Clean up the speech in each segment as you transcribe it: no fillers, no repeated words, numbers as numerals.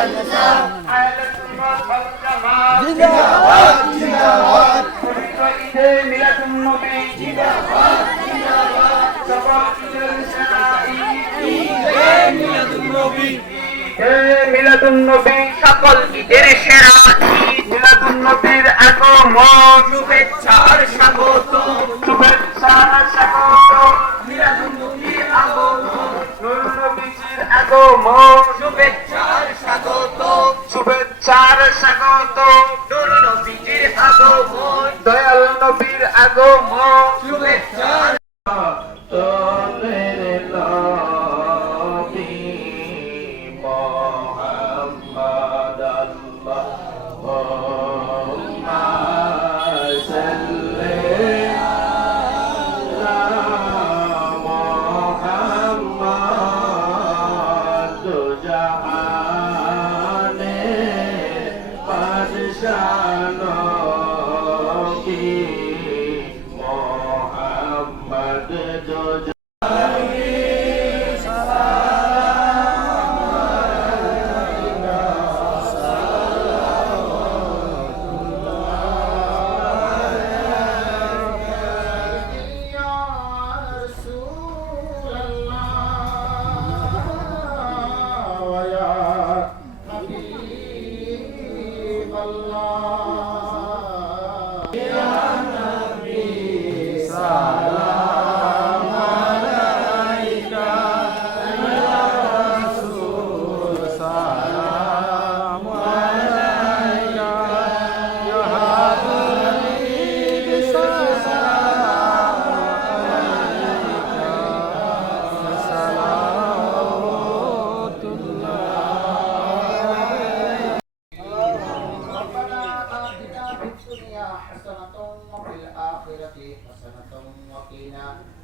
আহলে সুন্নাত ওয়াল জামাত জিন্দাবাদ জিন্দাবাদ ঈদে মিলাদুন নবী জিন্দাবাদ জিন্দাবাদ সকল ঈদের সেরা ঈদে মিলাদুন নবী মিলাদুন নবী সকল ঈদের সেরা ঈদ মিলাদুন নবীর আগমন শুভেচ্ছার স্বাগত শুভেচ্ছার স্বাগত মিলাদুন নবীর আগমন নূর নবীর আগমন শুভেচ্ছার স্বাগত শুভেচ্ছার স্বাগত নূর নবীর আগমন দয়াল নবীর আগমন শুভেচ্ছার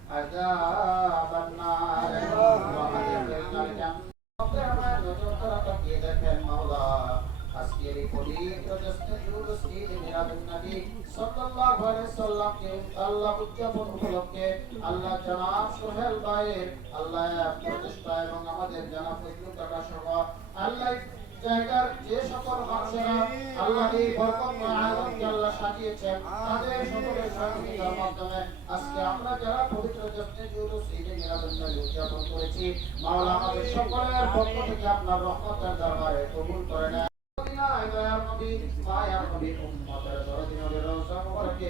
عذاب النار وأدخلنا الجنة দেখেন মাওলা আজকের এই পবিত্র দস্তগীর ঈদ মিলাদুন নবী সাল্লাল্লাহু আলাইহি সাল্লামকে আল্লাহ উদযাপন উপলক্ষে আল্লাহ জনাব সোহেল ভাইয়ের আল্লাহ প্রতিষ্ঠা এবং আমাদের জনাব ফজলুল কাকা সহ আল্লাহ জায়গার যে সকল মানুষেরা আল্লাহ এই বরকতময় আয়োজনকে আল্লাহ সাজিয়েছেন তাদের সকলের সহযোগিতার মাধ্যমে আজকে আমরা যারা পবিত্র জশ্নে জুলুস ঈদে মিলাদুন নবী উদযাপন করেছি মাওলা আমাদের সকলের পক্ষ থেকে আপনার রহমতের দরবারে কবুল করে নেন। দয়ার নবী মায়ার নবী উম্মতের দরদি নবীর রওজা মুবারকে